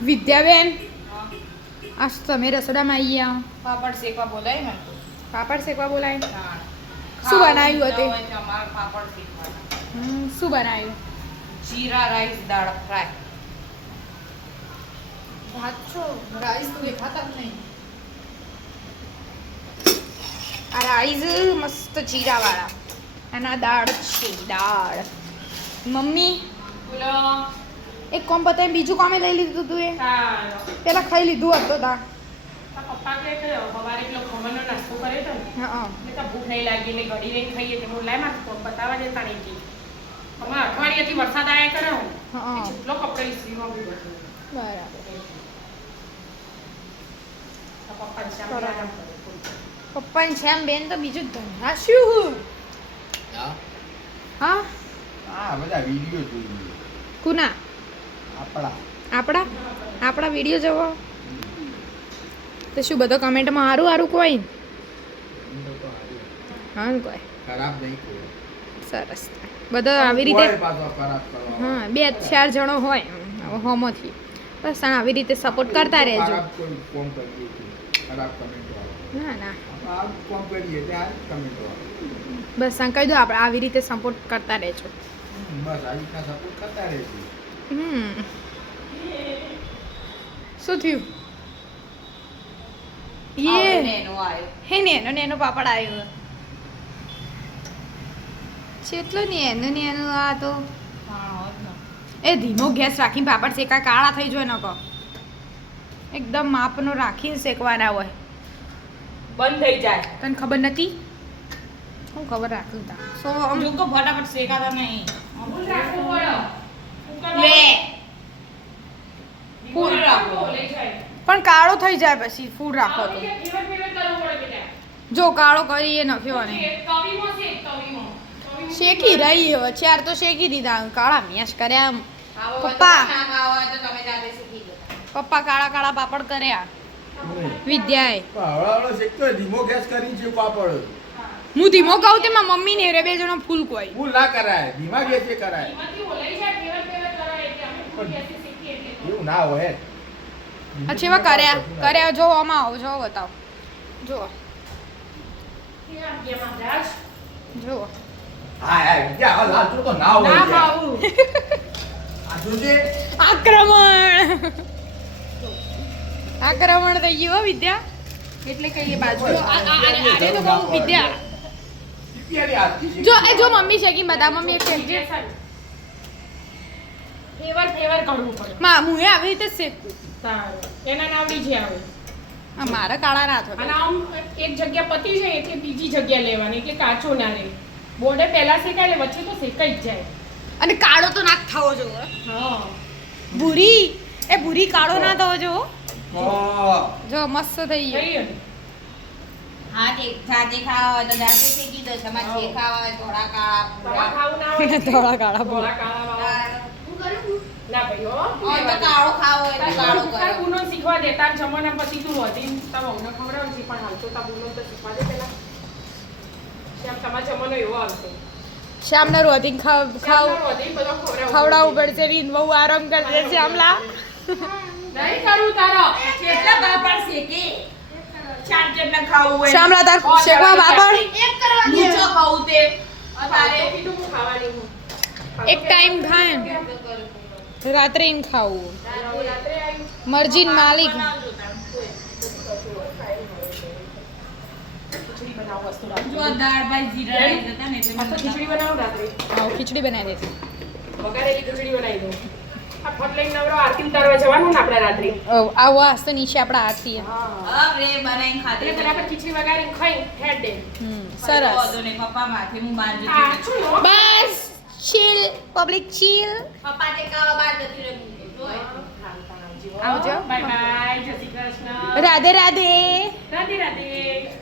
વિદ્યાબેન? આજ તમે રસોડામાં આવી ગયા પાપડ શેકવા બોલાય ને પાપડ શેકવા બોલાય? ને શું બનાવ્યું હતું? પાપડ શેકવા શું બનાવ્યું? Jeera rice dal fry. ભાત છો? રાઈસ તો દેખાતા જ નહીં. આ રાઈસ મસ્ત જીરાવાળા. અને આ દાળ છે દાળ. મમ્મી? બોલો. એક કોમ બતાવી બીજું કોમે લઈ લીધું તું એ? પેલા ખાઈ લીધું હતું તા પપ્પા કે સવારે પેલો ખમણનો નાસ્તો કર્યો તો ને. હા એટલે તો ભૂખ નહીં લાગી એટલે ઘડી રહીને ખાઈએ એટલે હું લાય મારે ફોન બતાવવા દેતા નહીં કે અમારા અઠવાડિયાથી વરસાદ આવ્યા કરે હું હા. જેટલો કપડો ઇસ્ત્રીમાં બી બરાબર. પપ્પા ને શ્યામ બેન તો બીજું ધંધા શું હા? હા? બધા વીડિયો જોઈએ કુના? આપણા. આપણા? આપણા વીડિયો જોવો. તો શું બધો કમેન્ટમાં સારું સારું કોઈ? હા ને કોઈ. ખરાબ નહીં કોઈ સરસ. બધા આવી રીતે હા બે ચાર જણો હોય હોમોથી બસ આવી રીતે સપોર્ટ કરતા રહેજો. ના ના. બસ કહી દો આપણે આવી રીતે સપોર્ટ કરતા રહેજો. બસ આવી રીતના સપોર્ટ કરતા રહેજો. શું થયું? યે. હે ને એનો ને એનો પાપડ આવ્યો કેટલો ને એનો ને એનો આ તો? હા. એ ધીમો ગેસ રાખીને પાપડ શેકા કાળા થઈ જાય નકો એકદમ માપનો રાખીને શેકવાના હોય. બંધ થઈ જાય. તને ખબર નથી? શું ખબર રાખું તા સો આમ જો તો ફટાફટ શેકાતા નહીં. રાખવું પડે. લે. ફૂલ રાખો. પણ કાળો થઈ જાય પછી ફૂડ રાખો તો. જો કાળો કરીએ નાખ્યો અને શેક, રહી હવે ચાર તો શેકી દીધા. કાળા મેશ કર્યા આમ. પપ્પા. ના. પપ્પા કાળા કાળા પાપડ કર્યા. વિદ્યાએ. ધીમો ગેસ કરી છે પાપડ. હું ધીમો કહું તે માં મમ્મી ને રે બે જણો ફૂલ કોઈ ભૂલ ના કરાય ધીમા ફેવર ફેવર કરાય ફૂલ. એવું ના હોય અચ્છા એવા કર્યા કર્યા જો આમાં આવો જો બતાવો જો જો હા હા બીજા આ લાલચું તો ના હોય ના યાર. આ જોજે આક્રમણ આક્રમણ થઈ ગયું વિદ્યા એટલે કહીએ બાજુ જો, આ- આ- આને- આને તો બહુ વિદ્યા જો એ જો મમ્મી શેકી બતા મમ્મી એક શેકજે ફેવર ફેવર કરવું પડે. માં હું એ આવી રીતે શેકું. સારું. એના નાવડી જે આવે. આ મારા કાળા ના અને આમ એક જગ્યા પતી જાય એટલે બીજી જગ્યા લેવાની એટલે કાચો ના રહે. બોર્ડે પહેલા શેકાય એટલે વચ્ચે તો શેકાઈ જ જાય. અને કાળો તો ના થવો જોઈએ. હા. ભૂરી એ ભૂરી કાળો ના થવો જો જો મસ્ત થઈ ગયો. થોડા કાળા ભૂરા ના હોય ધોળા કાળા ભૂરા. ધોળા કાળા વાળા. ના ભાઈ હો. કાળો ખાવો કાળો કરો. ગુનો શીખવા દે. તાર જમાના પછી તું વધી તારા વહુને ખવડાવે છે પણ હાલ તો તાર ગુનો તો શીખવા દે પેલા શ્યામ તમારો જમાનો એવો આવશે. શ્યામને રોધી ખાવ ખાવ ખવડાવવો ખવડાવવું પડશે. રીન બહુ આરામ કરશે શ્યામલા. નહીં કરું તારો. કેટલા બાપા શેકે? શ્યામલા તાર શેકવા બાપડ ખાવું તે? તારે કીધું હું ખાવાની હું. એક ટાઈમ ખાય. રાત્રે ઈન ખાવું. રાત્રે મરજીન માલિક. ખીચડી બનાવું વસ્તુ રાત્રે જો દાળ ભાઈ જીરા રાઈસ હતા ને એટલે આ તો મને ખીચડી બનાવું રાત્રે. આવું ખીચડી બનાવી દેજો વઘારેલી ખીચડી બનાવી દઉં. આરતી આવો આસ્તે નીચે આપણા હમ સરસ. પપ્પા માથે હું બહાર જતી આ રહી. શું હો? બસ ચીલ પબ્લિક ચીલ. આવજો. બાય બાય જય શ્રી કૃષ્ણ. રાધે રાધે. રાધે રાધે.